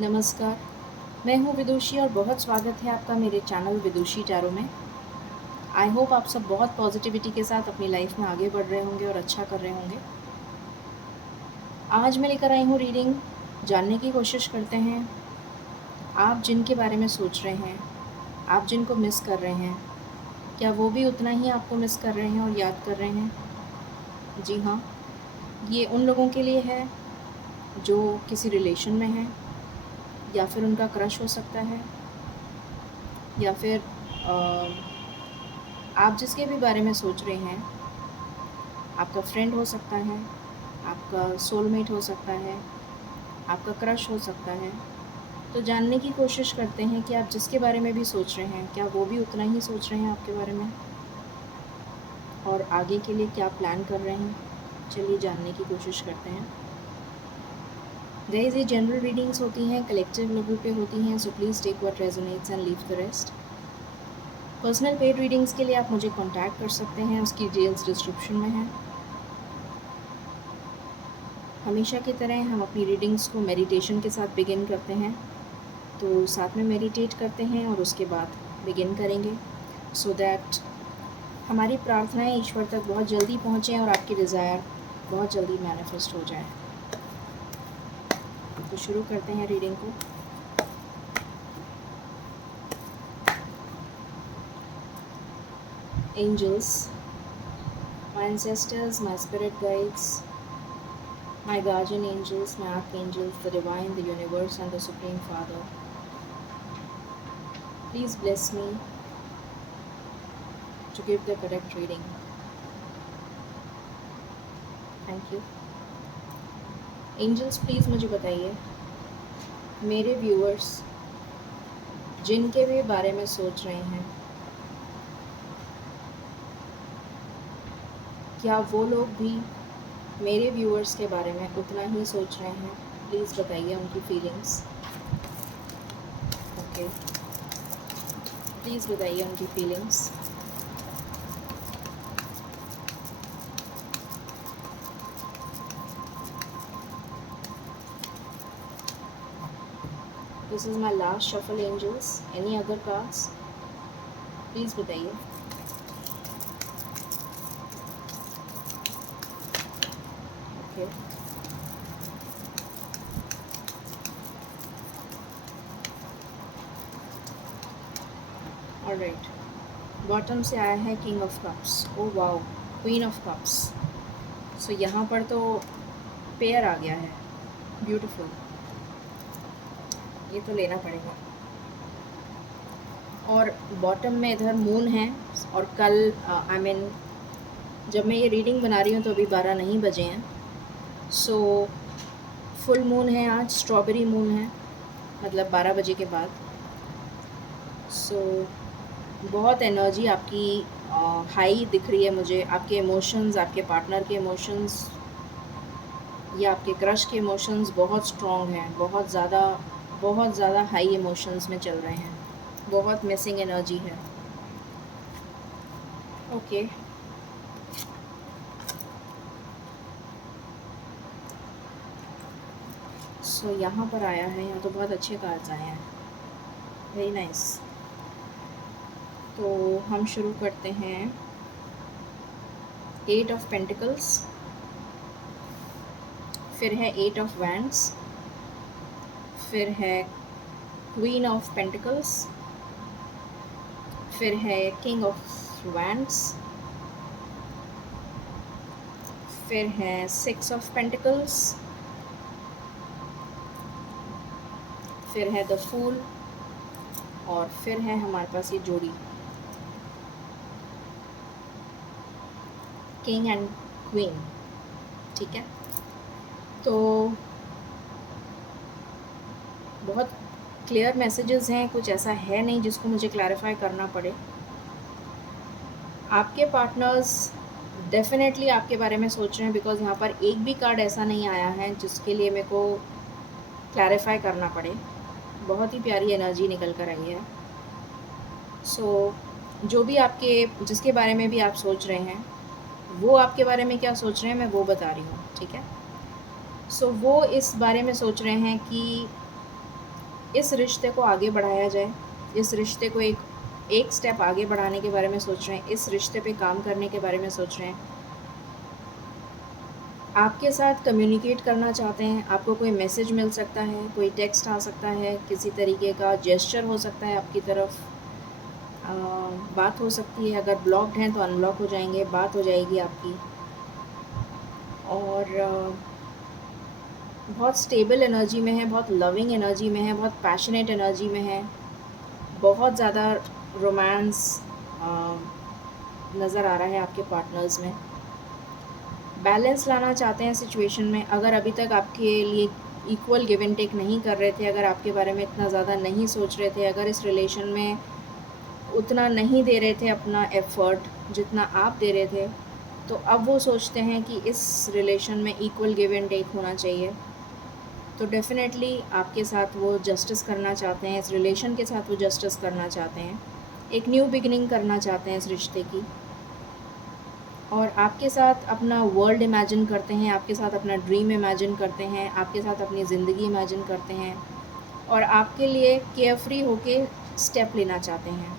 नमस्कार, मैं हूँ विदुषी और बहुत स्वागत है आपका मेरे चैनल विदुषी टैरो में। आई होप आप सब बहुत पॉजिटिविटी के साथ अपनी लाइफ में आगे बढ़ रहे होंगे और अच्छा कर रहे होंगे। आज मैं लेकर आई हूँ रीडिंग। जानने की कोशिश करते हैं आप जिनके बारे में सोच रहे हैं, आप जिनको मिस कर रहे हैं, क्या वो भी उतना ही आपको मिस कर रहे हैं और याद कर रहे हैं? जी हाँ, ये उन लोगों के लिए है जो किसी रिलेशन में हैं, या फिर उनका क्रश हो सकता है, या फिर आप जिसके भी बारे में सोच रहे हैं, आपका फ्रेंड हो सकता है, आपका सोलमेट हो सकता है, आपका क्रश हो सकता है। तो जानने की कोशिश करते हैं कि आप जिसके बारे में भी सोच रहे हैं, क्या वो भी उतना ही सोच रहे हैं आपके बारे में, और आगे के लिए क्या प्लान कर रहे हैं। चलिए जानने की कोशिश करते हैं। गाइस, ये जनरल रीडिंग्स होती हैं, कलेक्टिव लेवल पे होती हैं, so please take what resonates and leave the rest. Personal paid readings के लिए आप मुझे कॉन्टैक्ट कर सकते हैं, उसकी डिटेल्स डिस्क्रिप्शन में है। हमेशा की तरह हम अपनी रीडिंग्स को मेडिटेशन के साथ बिगिन करते हैं, तो साथ में मेडिटेट करते हैं और उसके बाद बिगिन करेंगे, सो दैट हमारी प्रार्थनाएं ईश्वर तक बहुत जल्दी पहुँचें और आपकी डिज़ायर बहुत जल्दी मैनिफेस्ट हो जाए। तो शुरू करते हैं रीडिंग को। Angels, my ancestors, my spirit guides, my guardian angels, my archangels, the divine, the universe, and the Supreme Father, please bless me to give the correct reading. Thank you. Angels, please मुझे बताइए, मेरे viewers जिनके भी बारे में सोच रहे हैं, क्या वो लोग भी मेरे व्यूअर्स के बारे में उतना ही सोच रहे हैं? प्लीज़ बताइए उनकी फीलिंग्स। ओके, प्लीज़ बताइए उनकी feelings. This is my last shuffle angels. Any other cards please बताइए। Okay, alright. बॉटम से आया है king of cups. Oh wow, queen of cups. So यहाँ पर तो पेयर आ गया है, ब्यूटीफुल। ये तो लेना पड़ेगा। और बॉटम में इधर मून है, और कल आई मीन जब मैं ये रीडिंग बना रही हूँ तो अभी 12 नहीं बजे हैं, सो फुल मून है आज, स्ट्रॉबेरी मून है, मतलब 12 बजे के बाद। सो बहुत एनर्जी आपकी हाई दिख रही है मुझे। आपके इमोशंस, आपके पार्टनर के इमोशंस या आपके क्रश के इमोशंस बहुत स्ट्रॉन्ग हैं, बहुत ज़्यादा हाई इमोशंस में चल रहे हैं, बहुत मिसिंग एनर्जी है। ओके, सो यहाँ पर आया है, यहाँ तो बहुत अच्छे कार्ड्स आए हैं, वेरी नाइस। तो हम शुरू करते हैं। 8 ऑफ पेंटिकल्स, फिर है 8 ऑफ वैंड्स, फिर है क्वीन ऑफ पेंटिकल्स, फिर है किंग ऑफ वैंड्स, फिर है 6 ऑफ पेंटिकल्स, फिर है द फूल, और फिर है हमारे पास ये जोड़ी किंग एंड क्वीन। ठीक है, तो बहुत क्लियर मैसेजेस हैं, कुछ ऐसा है नहीं जिसको मुझे क्लैरिफाई करना पड़े। आपके पार्टनर्स डेफिनेटली आपके बारे में सोच रहे हैं, बिकॉज यहाँ पर एक भी कार्ड ऐसा नहीं आया है जिसके लिए मेरे को क्लैरिफाई करना पड़े। बहुत ही प्यारी एनर्जी निकल कर आई है। सो जो भी आपके जिसके बारे में भी आप सोच रहे हैं, वो आपके बारे में क्या सोच रहे हैं मैं वो बता रही हूँ। ठीक है, सो वो इस बारे में सोच रहे हैं कि इस रिश्ते को आगे बढ़ाया जाए, इस रिश्ते को एक स्टेप आगे बढ़ाने के बारे में सोच रहे हैं, इस रिश्ते पे काम करने के बारे में सोच रहे हैं, आपके साथ कम्युनिकेट करना चाहते हैं। आपको कोई मैसेज मिल सकता है, कोई टेक्स्ट आ सकता है, किसी तरीके का जेस्चर हो सकता है आपकी तरफ, अ, बात हो सकती है। अगर ब्लॉक्ड हैं तो अनब्लॉक हो जाएंगे, बात हो जाएगी आपकी। और बहुत स्टेबल एनर्जी में है, बहुत लविंग एनर्जी में है, बहुत पैशनेट एनर्जी में है, बहुत ज़्यादा रोमांस नज़र आ रहा है आपके पार्टनर्स में। बैलेंस लाना चाहते हैं सिचुएशन में। अगर अभी तक आपके लिए इक्वल गिव एंड टेक नहीं कर रहे थे, अगर आपके बारे में इतना ज़्यादा नहीं सोच रहे थे, अगर इस रिलेशन में उतना नहीं दे रहे थे अपना एफ़र्ट जितना आप दे रहे थे, तो अब वो सोचते हैं कि इस रिलेशन में इक्वल गिव एंड टेक होना चाहिए। तो डेफ़िनेटली आपके साथ वो जस्टिस करना चाहते हैं, इस रिलेशन के साथ वो जस्टिस करना चाहते हैं, एक न्यू बिगिनिंग करना चाहते हैं इस रिश्ते की। और आपके साथ अपना वर्ल्ड इमेजिन करते हैं, आपके साथ अपना ड्रीम इमेजिन करते हैं, आपके साथ अपनी ज़िंदगी इमेजिन करते हैं, और आपके लिए केयरफ्री होके स्टेप लेना चाहते हैं।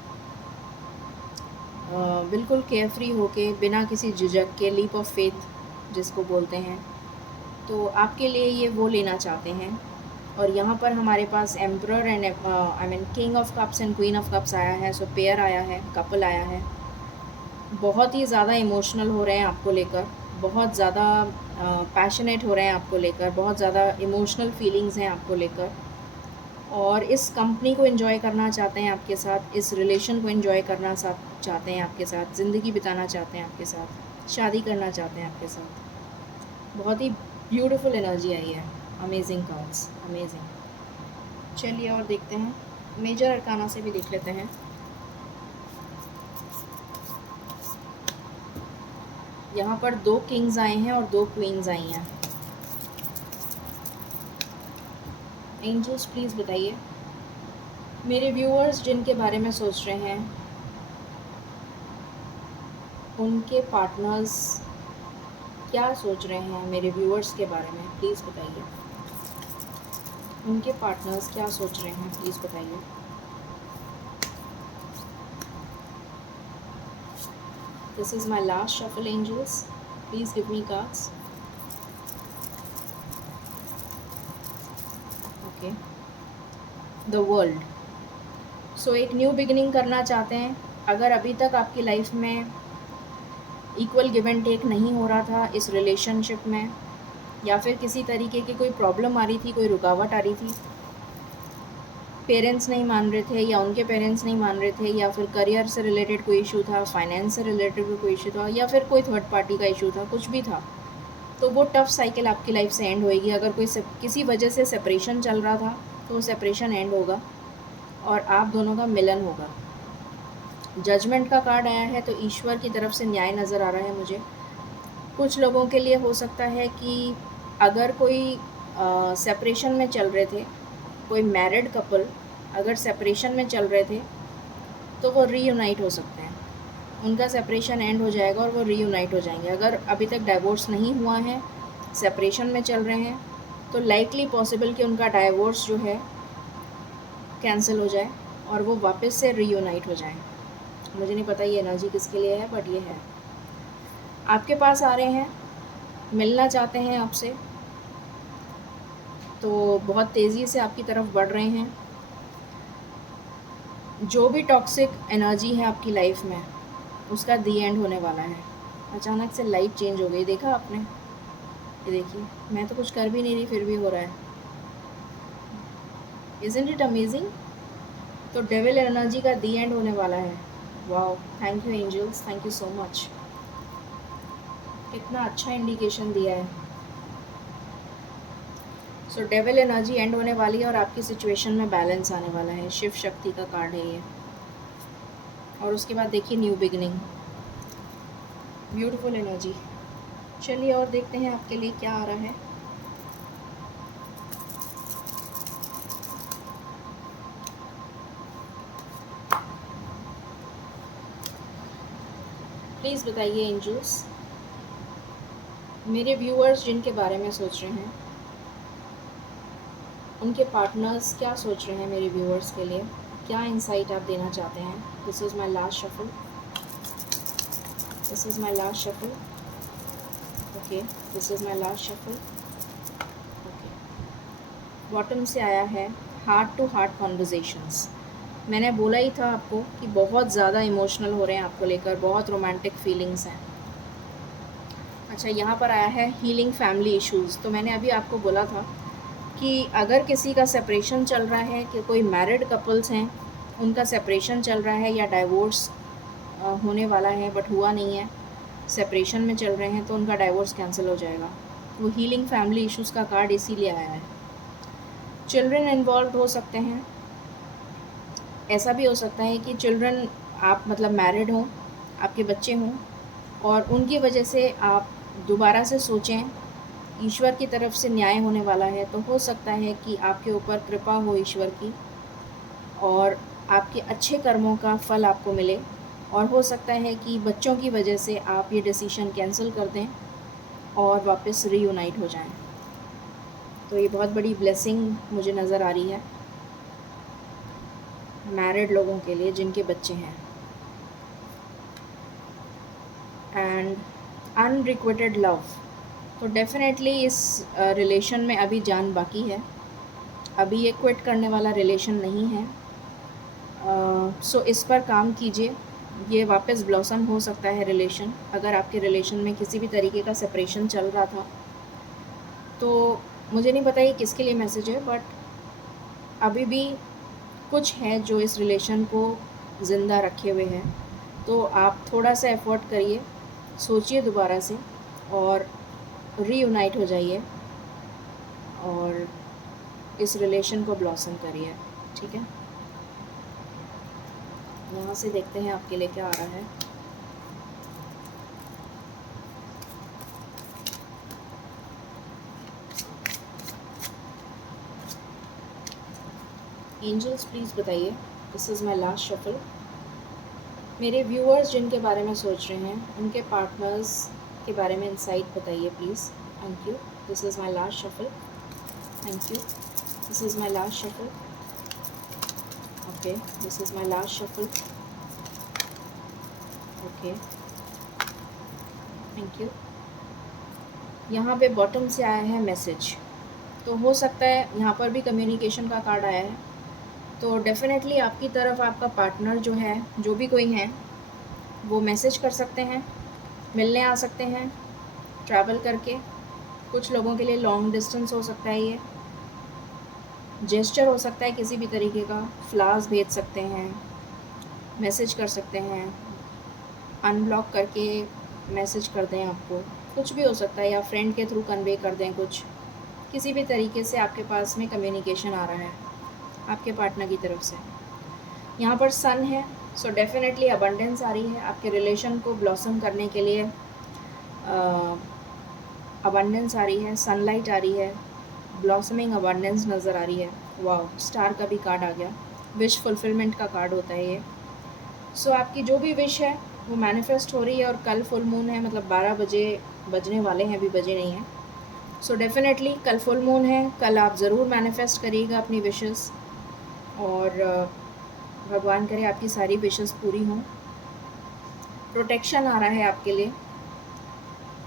बिल्कुल केयरफ्री होके, बिना किसी झिझक के, लीप ऑफ फेथ जिसको बोलते हैं, तो आपके लिए ये वो लेना चाहते हैं। और यहाँ पर हमारे पास emperor and I mean king of cups and queen of cups आया है। सो पेयर आया है, कपल आया है। बहुत ही ज़्यादा इमोशनल हो रहे हैं आपको लेकर, बहुत ज़्यादा पैशनेट हो रहे हैं आपको लेकर, बहुत ज़्यादा इमोशनल फीलिंग्स हैं आपको लेकर, और इस कंपनी को एंजॉय करना चाहते हैं आपके साथ, इस रिलेशन को एंजॉय करना चाहते हैं आपके साथ, ज़िंदगी बिताना चाहते हैं आपके साथ, शादी करना चाहते हैं आपके साथ। बहुत ही ब्यूटीफुल एनर्जी आई है। Amazing cards, amazing. चलिए और देखते हैं, मेजर अरकाना से भी देख लेते हैं। यहाँ पर 2 किंग्स आए हैं और 2 क्वींस आई हैं। एंजल्स प्लीज़ बताइए, मेरे व्यूअर्स जिनके बारे में सोच रहे हैं, उनके पार्टनर्स क्या सोच रहे हैं मेरे व्यूअर्स के बारे में, प्लीज़ बताइए। उनके पार्टनर्स क्या सोच रहे हैं, प्लीज़ बताइए। This is my last shuffle angels, please give me cards. Okay, the world. So एक न्यू बिगिनिंग करना चाहते हैं। अगर अभी तक आपकी लाइफ में इक्वल गिव एंड टेक नहीं हो रहा था इस रिलेशनशिप में, या फिर किसी तरीके की कोई प्रॉब्लम आ रही थी, कोई रुकावट आ रही थी, पेरेंट्स नहीं मान रहे थे या उनके पेरेंट्स नहीं मान रहे थे, या फिर करियर से रिलेटेड कोई इशू था, फाइनेंस से रिलेटेड कोई इशू था, या फिर कोई थर्ड पार्टी का इशू था, कुछ भी था, तो वो टफ़ साइकिल आपकी लाइफ से एंड होएगी। अगर कोई किसी वजह से सेपरेशन चल रहा था, तो वो सेपरेशन एंड होगा और आप दोनों का मिलन होगा। जजमेंट का कार्ड आया है, तो ईश्वर की तरफ से न्याय नज़र आ रहा है मुझे। कुछ लोगों के लिए हो सकता है कि अगर कोई सेपरेशन में चल रहे थे, कोई मैरिड कपल अगर सेपरेशन में चल रहे थे, तो वो रीयूनाइट हो सकते हैं। उनका सेपरेशन एंड हो जाएगा और वो रीयूनाइट हो जाएंगे। अगर अभी तक डाइवोर्स नहीं हुआ है, सेपरेशन में चल रहे हैं, तो लाइकली पॉसिबल कि उनका डाइवोर्स जो है कैंसिल हो जाए और वो वापस से रीयूनाइट हो जाएं। मुझे नहीं पता ये एनर्जी किसके लिए है, बट ये है। आपके पास आ रहे हैं, मिलना चाहते हैं आपसे, तो बहुत तेज़ी से आपकी तरफ बढ़ रहे हैं। जो भी टॉक्सिक एनर्जी है आपकी लाइफ में, उसका दी एंड होने वाला है। अचानक से लाइट चेंज हो गई, देखा आपने? ये देखिए, मैं तो कुछ कर भी नहीं रही, फिर भी हो रहा है। Isn't it amazing? तो डेविल एनर्जी का दी एंड होने वाला है। Wow, thank you angels, thank you so much. कितना अच्छा इंडिकेशन दिया है। सो डेविल एनर्जी एंड होने वाली है और आपकी सिचुएशन में बैलेंस आने वाला है। शिव शक्ति का कार्ड है ये। और उसके बाद देखिए न्यू बिगिनिंग, ब्यूटीफुल एनर्जी। चलिए और देखते हैं आपके लिए क्या आ रहा है। प्लीज़ बताइए एंजल्स, मेरे व्यूअर्स जिनके बारे में सोच रहे हैं, उनके पार्टनर्स क्या सोच रहे हैं मेरे व्यूअर्स के लिए, क्या इंसाइट आप देना चाहते हैं। This is my last shuffle, this is my last shuffle, okay, this is my last shuffle, okay. Bottom से आया है हार्ट टू हार्ट कॉन्वर्जेशंस। मैंने बोला ही था आपको कि बहुत ज़्यादा इमोशनल हो रहे हैं आपको लेकर, बहुत रोमांटिक फीलिंग्स हैं। अच्छा, यहाँ पर आया है हीलिंग फैमिली इश्यूज़। तो मैंने अभी आपको बोला था कि अगर किसी का सेपरेशन चल रहा है, कि कोई मैरिड कपल्स हैं उनका सेपरेशन चल रहा है या डाइवोर्स होने वाला है बट हुआ नहीं है, सेपरेशन में चल रहे हैं, तो उनका डाइवोर्स कैंसिल हो जाएगा। वो हीलिंग फैमिली इश्यूज़ का कार्ड इसीलिए आया है। चिल्ड्रन इन्वॉल्व हो सकते हैं, ऐसा भी हो सकता है कि चिल्ड्रन, आप मतलब मैरिड हों, आपके बच्चे हों और उनकी वजह से आप दोबारा से सोचें, ईश्वर की तरफ से न्याय होने वाला है, तो हो सकता है कि आपके ऊपर कृपा हो ईश्वर की और आपके अच्छे कर्मों का फल आपको मिले। और हो सकता है कि बच्चों की वजह से आप ये डिसीजन कैंसिल कर दें और वापस रीयूनाइट हो जाएं। तो ये बहुत बड़ी ब्लेसिंग मुझे नज़र आ रही है मैरिड लोगों के लिए जिनके बच्चे हैं। एंड अनरिक्वेटेड लव, तो डेफ़िनेटली इस रिलेशन में अभी जान बाकी है, अभी ये क्विट करने वाला रिलेशन नहीं है। सो इस पर काम कीजिए, ये वापस ब्लॉसम हो सकता है रिलेशन। अगर आपके रिलेशन में किसी भी तरीके का सेपरेशन चल रहा था, तो मुझे नहीं पता ये किसके लिए मैसेज है, बट अभी भी कुछ है जो इस रिलेशन को ज़िंदा रखे हुए हैं। तो आप थोड़ा सा एफ़र्ट करिए, सोचिए दोबारा से और रीयूनाइट हो जाइए और इस रिलेशन को ब्लॉसम करिए, ठीक है। यहाँ से देखते हैं आपके लिए क्या आ रहा है। एंजल्स प्लीज़ बताइए, this is my last shuffle. मेरे व्यूअर्स जिनके बारे में सोच रहे हैं उनके पार्टनर्स के बारे में इंसाइट बताइए please. Thank you, this is my last shuffle. Thank you, this is my last shuffle. Okay, this is my last shuffle. Okay, thank you. यहाँ पे बॉटम से आया है मैसेज, तो हो सकता है यहाँ पर भी कम्युनिकेशन का कार्ड आया है। तो डेफ़िनेटली आपकी तरफ आपका पार्टनर जो है, जो भी कोई है, वो मैसेज कर सकते हैं, मिलने आ सकते हैं ट्रैवल करके। कुछ लोगों के लिए लॉन्ग डिस्टेंस हो सकता है, ये जेस्चर हो सकता है किसी भी तरीके का, फ्लावर्स भेज सकते हैं, मैसेज कर सकते हैं, अनब्लॉक करके मैसेज कर दें आपको, कुछ भी हो सकता है, या फ्रेंड के थ्रू कन्वे कर दें कुछ। किसी भी तरीके से आपके पास में कम्युनिकेशन आ रहा है आपके पार्टनर की तरफ से। यहाँ पर सन है, सो डेफिनेटली अबंडेंस आ रही है आपके रिलेशन को ब्लॉसम करने के लिए। अबंडेंस आ रही है, सनलाइट आ रही है, ब्लॉसमिंग अबंडेंस नज़र आ रही है। वाओ, स्टार का भी कार्ड आ गया, विश फुलफिलमेंट का कार्ड होता है ये। सो आपकी जो भी विश है वो मैनिफेस्ट हो रही है। और कल फुल मून है, मतलब 12 बजे बजने वाले हैं, अभी बजे नहीं हैं। सो डेफिनेटली कल फुल मून है, कल आप ज़रूर मैनिफेस्ट करिएगा अपनी विशेस और भगवान करे आपकी सारी विशेस पूरी हों। प्रोटेक्शन आ रहा है आपके लिए,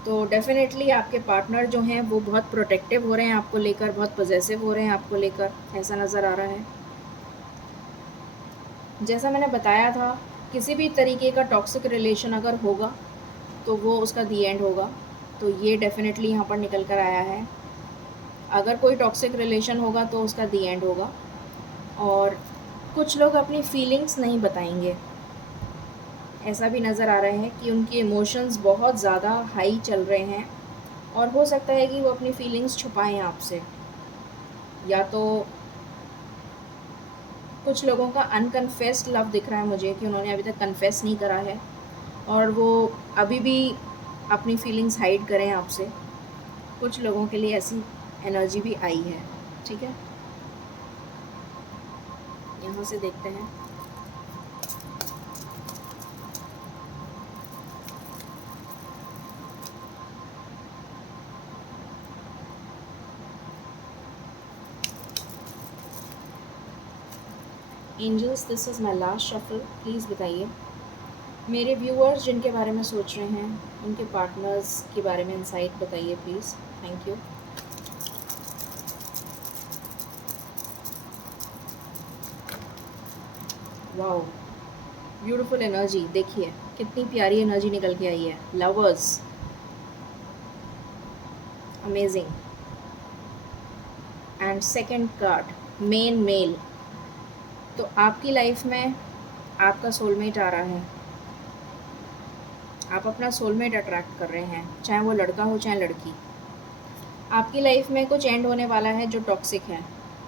तो डेफ़िनेटली आपके पार्टनर जो हैं वो बहुत प्रोटेक्टिव हो रहे हैं आपको लेकर, बहुत पॉजेसिव हो रहे हैं आपको लेकर, ऐसा नज़र आ रहा है। जैसा मैंने बताया था, किसी भी तरीके का टॉक्सिक रिलेशन अगर होगा तो वो उसका दी एंड होगा। तो ये डेफ़िनेटली यहाँ पर निकल कर आया है। अगर कोई टॉक्सिक रिलेशन होगा तो उसका दी एंड होगा। और कुछ लोग अपनी फीलिंग्स नहीं बताएंगे, ऐसा भी नज़र आ रहा है कि उनके इमोशंस बहुत ज़्यादा हाई चल रहे हैं और हो सकता है कि वो अपनी फीलिंग्स छुपाएं आपसे। या तो कुछ लोगों का अनकन्फेस्ड लव दिख रहा है मुझे, कि उन्होंने अभी तक कन्फेस नहीं करा है और वो अभी भी अपनी फीलिंग्स हाइड करें आपसे। कुछ लोगों के लिए ऐसी एनर्जी भी आई है, ठीक है। यहाँ से देखते हैं। Angels, this is my last shuffle, please बताइए मेरे व्यूअर्स जिनके बारे में सोच रहे हैं उनके पार्टनर्स के बारे में इंसाइट बताइए please. Thank you. Wow, beautiful energy, देखिए कितनी प्यारी एनर्जी निकल के आई है। Lovers, amazing. And second card main male. तो आपकी लाइफ में आपका सोलमेट आ रहा है, आप अपना सोलमेट अट्रैक्ट कर रहे हैं, चाहे वो लड़का हो चाहे लड़की। आपकी लाइफ में कुछ एंड होने वाला है जो टॉक्सिक है।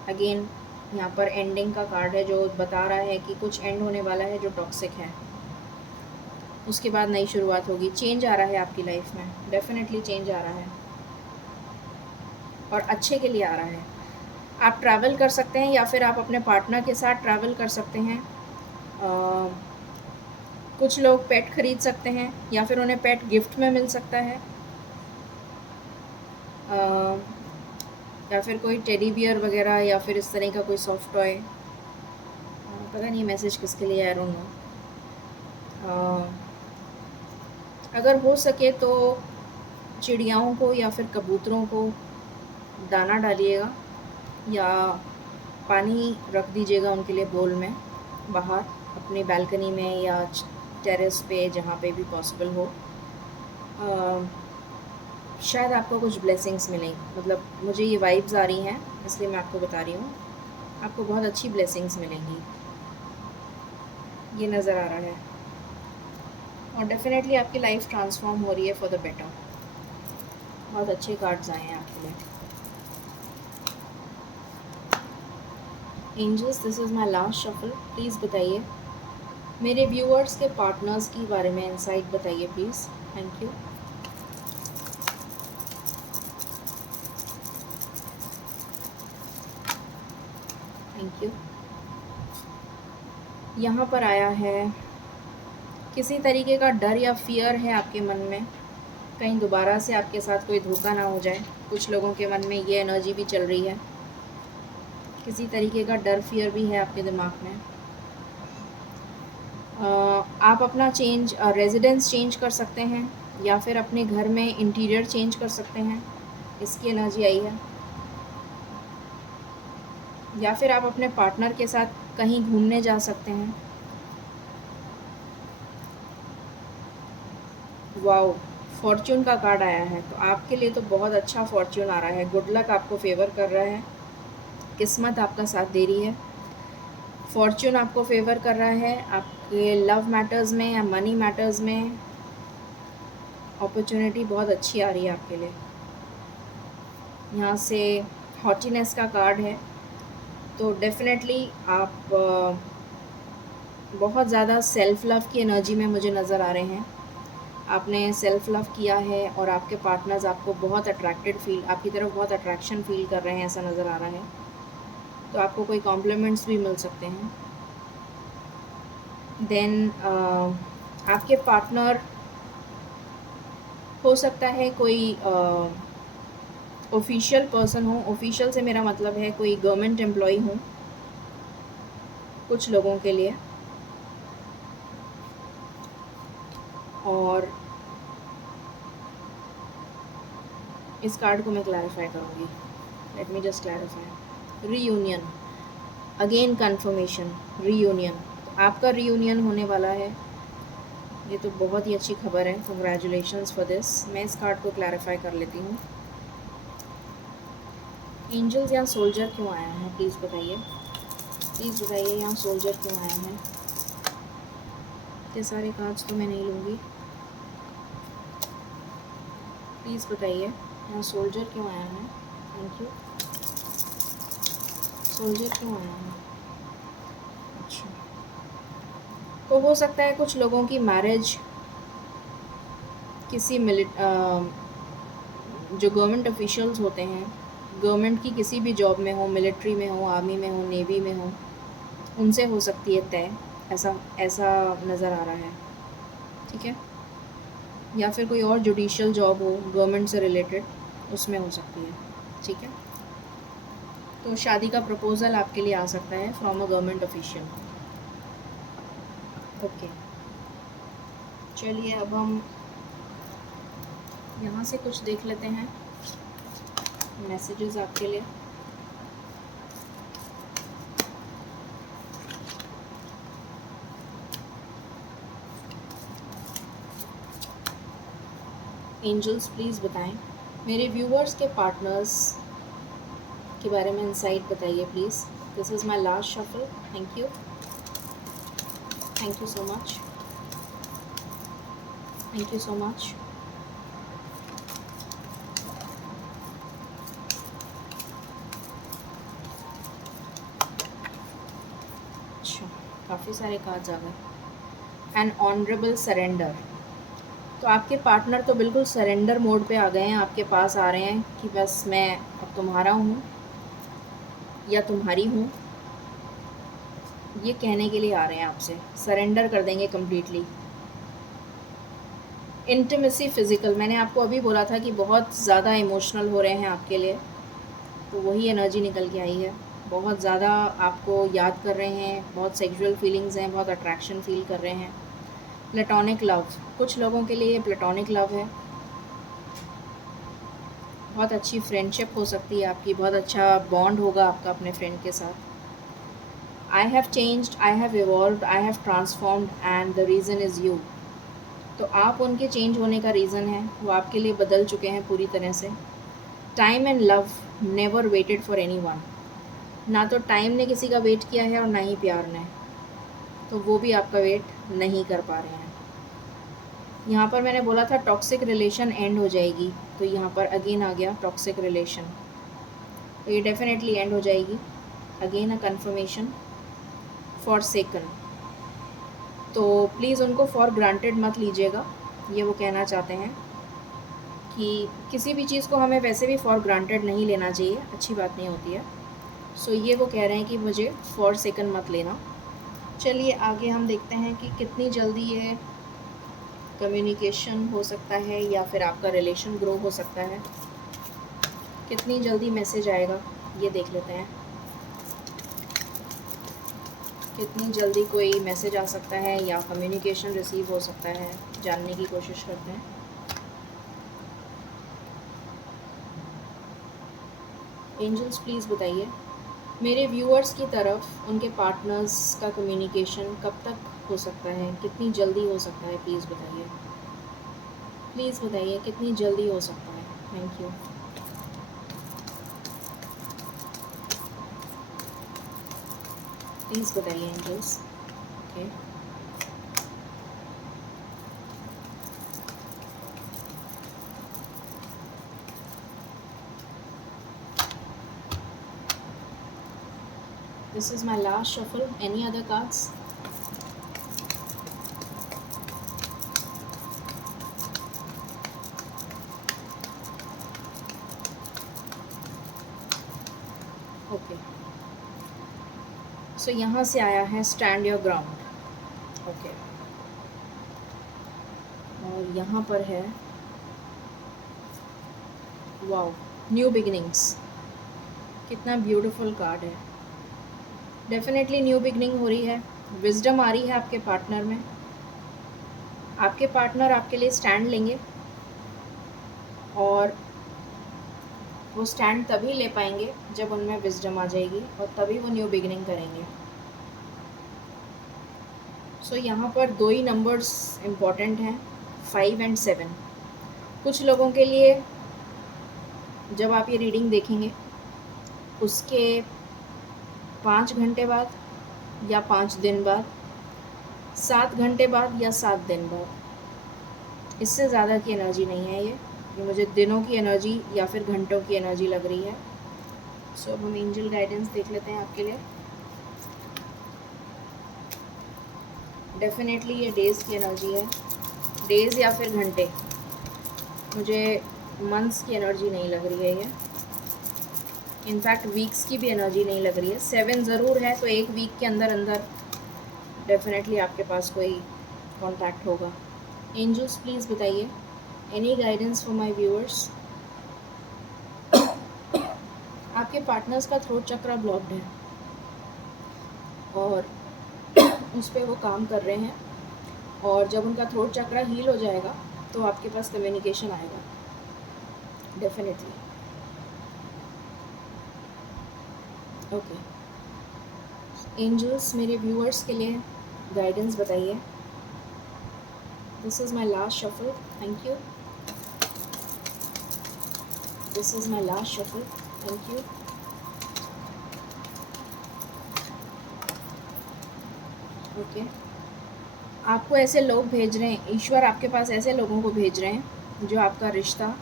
अगेन यहाँ पर एंडिंग का कार्ड है जो बता रहा है कि कुछ एंड होने वाला है जो टॉक्सिक है, उसके बाद नई शुरुआत होगी। चेंज आ रहा है आपकी लाइफ में, डेफिनेटली चेंज आ रहा है और अच्छे के लिए आ रहा है। आप ट्रैवल कर सकते हैं या फिर आप अपने पार्टनर के साथ ट्रैवल कर सकते हैं। कुछ लोग पेट खरीद सकते हैं या फिर उन्हें पेट गिफ्ट में मिल सकता है। या फिर कोई टेडी बियर वगैरह या फिर इस तरह का कोई सॉफ्ट टॉय। पता नहीं मैसेज किसके लिए, आई डोंट नो। अगर हो सके तो चिड़ियाओं को या फिर कबूतरों को दाना डालिएगा या पानी रख दीजिएगा उनके लिए बोल में, बाहर अपनी बालकनी में या टेरेस पे, जहाँ पे भी पॉसिबल हो। शायद आपको कुछ ब्लेसिंग्स मिलेंगी, मतलब मुझे ये वाइब्स आ रही हैं इसलिए मैं आपको बता रही हूँ। आपको बहुत अच्छी ब्लेसिंग्स मिलेंगी, ये नज़र आ रहा है। और डेफिनेटली आपकी लाइफ ट्रांसफॉर्म हो रही है फॉर द बेटर। बहुत अच्छे कार्ड्स आए हैं आपके लिए। Angels, this is my last shuffle, please बताइए मेरे व्यूअर्स के पार्टनर्स के बारे में इंसाइट बताइए please. Thank you. Thank you. यहाँ पर आया है किसी तरीके का डर या फियर है आपके मन में, कहीं दोबारा से आपके साथ कोई धोखा ना हो जाए। कुछ लोगों के मन में ये एनर्जी भी चल रही है, किसी तरीके का डर फियर भी है आपके दिमाग में। आप अपना रेजिडेंस चेंज कर सकते हैं या फिर अपने घर में इंटीरियर चेंज कर सकते हैं, इसकी एनर्जी आई है। या फिर आप अपने पार्टनर के साथ कहीं घूमने जा सकते हैं। वाओ, फॉर्च्यून का कार्ड आया है, तो आपके लिए तो बहुत अच्छा फॉर्च्यून आ रहा है। गुड लक आपको फेवर कर रहा है, किस्मत आपका साथ दे रही है। फॉर्च्यून आपको फेवर कर रहा है आपके लव मैटर्स में या मनी मैटर्स में। अपॉर्चुनिटी बहुत अच्छी आ रही है आपके लिए। यहाँ से हॉटीनेस का कार्ड है, तो डेफिनेटली आप बहुत ज़्यादा सेल्फ़ लव की एनर्जी में मुझे नज़र आ रहे हैं। आपने सेल्फ़ लव किया है और आपके पार्टनर्स आपको बहुत अट्रैक्टेड फील, आपकी तरफ बहुत अट्रैक्शन फ़ील कर रहे हैं, ऐसा नज़र आ रहा है। तो आपको कोई कॉम्प्लीमेंट्स भी मिल सकते हैं। देन आपके पार्टनर हो सकता है कोई ऑफिशियल पर्सन हो। ऑफिशियल से मेरा मतलब है कोई गवर्नमेंट एम्प्लॉई हो कुछ लोगों के लिए। और इस कार्ड को मैं क्लैरिफाई करूँगी। Let me just clarify. Reunion, again confirmation, reunion. तो आपका रीयूनियन होने वाला है, ये तो बहुत ही अच्छी खबर है। Congratulations for this. मैं इस कार्ड को क्लैरिफाई कर लेती हूँ। एंजल्स, यहाँ सोल्जर क्यों आया है प्लीज़ बताइए, प्लीज़ बताइए यहाँ सोल्जर क्यों आया है। ये सारे कार्ड्स तो मैं नहीं लूँगी, प्लीज़ बताइए यहाँ सोल्जर क्यों आया है। Thank you. सोल्जर क्यों आया है? अच्छा, तो हो सकता है कुछ लोगों की मैरिज किसी जो गवर्नमेंट ऑफिशियल्स होते हैं, गवर्नमेंट की किसी भी जॉब में हो, मिलिट्री में हो, आर्मी में हो, नेवी में हो, उनसे हो सकती है तय। ऐसा ऐसा नज़र आ रहा है, ठीक है। या फिर कोई और जुडिशियल जॉब हो गवर्नमेंट से रिलेटेड, उसमें हो सकती है, ठीक है। तो शादी का प्रपोज़ल आपके लिए आ सकता है from a government official. Okay, चलिए अब हम यहाँ से कुछ देख लेते हैं मैसेजेस आपके लिए। एंजल्स प्लीज़ बताएं, मेरे व्यूअर्स के पार्टनर्स के बारे में इंसाइट बताइए please. This is my last shuffle. Thank you, thank you so much, thank you so much. अच्छा, काफ़ी सारे कार्ड्स आ गए। N honourable surrender. तो आपके पार्टनर तो बिल्कुल सरेंडर मोड पे आ गए हैं, आपके पास आ रहे हैं कि बस मैं अब तुम्हारा हूँ या तुम्हारी हूँ, ये कहने के लिए आ रहे हैं आपसे। सरेंडर कर देंगे कम्प्लीटली। इंटीमेसी फिज़िकल, मैंने आपको अभी बोला था कि बहुत ज़्यादा इमोशनल हो रहे हैं आपके लिए, तो वही एनर्जी निकल के आई है। बहुत ज़्यादा आपको याद कर रहे हैं, बहुत सेक्सुअल फीलिंग्स हैं, बहुत अट्रैक्शन फील कर रहे हैं। प्लेटोनिक लव, कुछ लोगों के लिए ये प्लेटोनिक लव है। बहुत अच्छी फ्रेंडशिप हो सकती है आपकी, बहुत अच्छा बॉन्ड होगा आपका अपने फ्रेंड के साथ। I have changed, I have evolved, I have transformed and the reason is you. तो आप उनके चेंज होने का रीज़न है, वो आपके लिए बदल चुके हैं पूरी तरह से। Time and love never waited for any one. ना तो टाइम ने किसी का वेट किया है और ना ही प्यार ने, तो वो भी आपका वेट नहीं कर पा रहे हैं। यहाँ पर मैंने बोला था टॉक्सिक रिलेशन एंड हो जाएगी, तो यहाँ पर अगेन आ गया टॉक्सिक रिलेशन, तो ये डेफिनेटली एंड हो जाएगी। Again a conformation for second. तो प्लीज़ उनको फॉर ग्रांटेड मत लीजिएगा, ये वो कहना चाहते हैं कि किसी भी चीज़ को हमें वैसे भी फॉर ग्रांटेड नहीं लेना चाहिए, अच्छी बात नहीं होती है। सो ये वो कह रहे हैं कि मुझे फॉर सेकंड मत लेना। चलिए आगे हम देखते हैं कि कितनी जल्दी ये कम्युनिकेशन हो सकता है या फिर आपका रिलेशन ग्रो हो सकता है। कितनी जल्दी मैसेज आएगा ये देख लेते हैं। कितनी जल्दी कोई मैसेज आ सकता है या कम्युनिकेशन रिसीव हो सकता है, जानने की कोशिश करते हैं। एंजल्स प्लीज़ बताइए, मेरे व्यूअर्स की तरफ उनके पार्टनर्स का कम्युनिकेशन कब तक हो सकता है, कितनी जल्दी हो सकता है, प्लीज़ बताइए। प्लीज़ बताइए कितनी जल्दी हो सकता है। Thank you. प्लीज़ बताइए angels. Okay, this is my last shuffle. Any other cards? Okay, so यहाँ से आया है स्टैंड योर ग्राउंड। ओके, और यहाँ पर है वाओ, न्यू बिगिनिंग्स। कितना ब्यूटीफुल कार्ड है। डेफिनेटली न्यू बिगनिंग हो रही है, विजडम आ रही है आपके पार्टनर में। आपके पार्टनर आपके लिए स्टैंड लेंगे और वो स्टैंड तभी ले पाएंगे जब उनमें विजडम आ जाएगी और तभी वो न्यू बिगनिंग करेंगे। सो यहाँ पर दो ही नंबर्स इम्पॉर्टेंट हैं, 5 एंड 7। कुछ लोगों के लिए जब आप ये रीडिंग देखेंगे उसके 5 घंटे बाद या 5 दिन बाद, 7 घंटे बाद या 7 दिन बाद, इससे ज़्यादा की एनर्जी नहीं है ये मुझे दिनों की एनर्जी या फिर घंटों की एनर्जी लग रही है। सो अब हम एंजल गाइडेंस देख लेते हैं आपके लिए। डेफिनेटली ये डेज़ की एनर्जी है, डेज़ या फिर घंटे, मुझे मंथ्स की एनर्जी नहीं लग रही है ये। इनफैक्ट वीक्स की भी एनर्जी नहीं लग रही है। 7 ज़रूर है, तो एक वीक के अंदर अंदर डेफिनेटली आपके पास कोई कॉन्टैक्ट होगा। एंजल्स प्लीज़ बताइए any guidance for my viewers. आपके पार्टनर्स का थ्रोट चक्र ब्लॉक्ड है और उस पर वो काम कर रहे हैं। और जब उनका थ्रोट चक्रा हील हो जाएगा तो आपके पास कम्युनिकेशन आएगा डेफिनेटली। ओके एंजल्स, मेरे व्यूअर्स के लिए गाइडेंस बताइए। This is my last shuffle, thank you. This is my last shuffle, thank you. Okay आपको ऐसे लोग भेज रहे हैं, ईश्वर आपके पास ऐसे लोगों को भेज रहे हैं जो आपका रिश्ता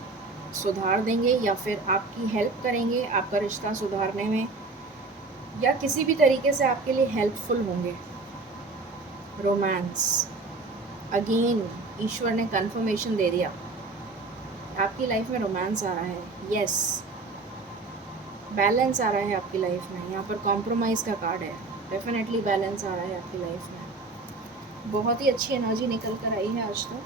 सुधार देंगे या फिर आपकी हेल्प करेंगे आपका रिश्ता सुधारने में, या किसी भी तरीके से आपके लिए हेल्पफुल होंगे। रोमांस, अगेन ईश्वर ने कंफर्मेशन दे दिया, आपकी लाइफ में रोमांस आ रहा है। यस, बैलेंस आ रहा है आपकी लाइफ में, यहाँ पर कॉम्प्रोमाइज़ का कार्ड है, डेफिनेटली बैलेंस आ रहा है आपकी लाइफ में। बहुत ही अच्छी एनर्जी निकल कर आई है आज तो।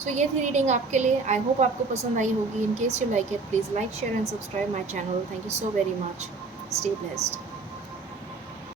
सो ये थी रीडिंग आपके लिए, आई होप आपको पसंद आई होगी। In case you like it, please like share and subscribe my channel. Thank you so very much, stay blessed.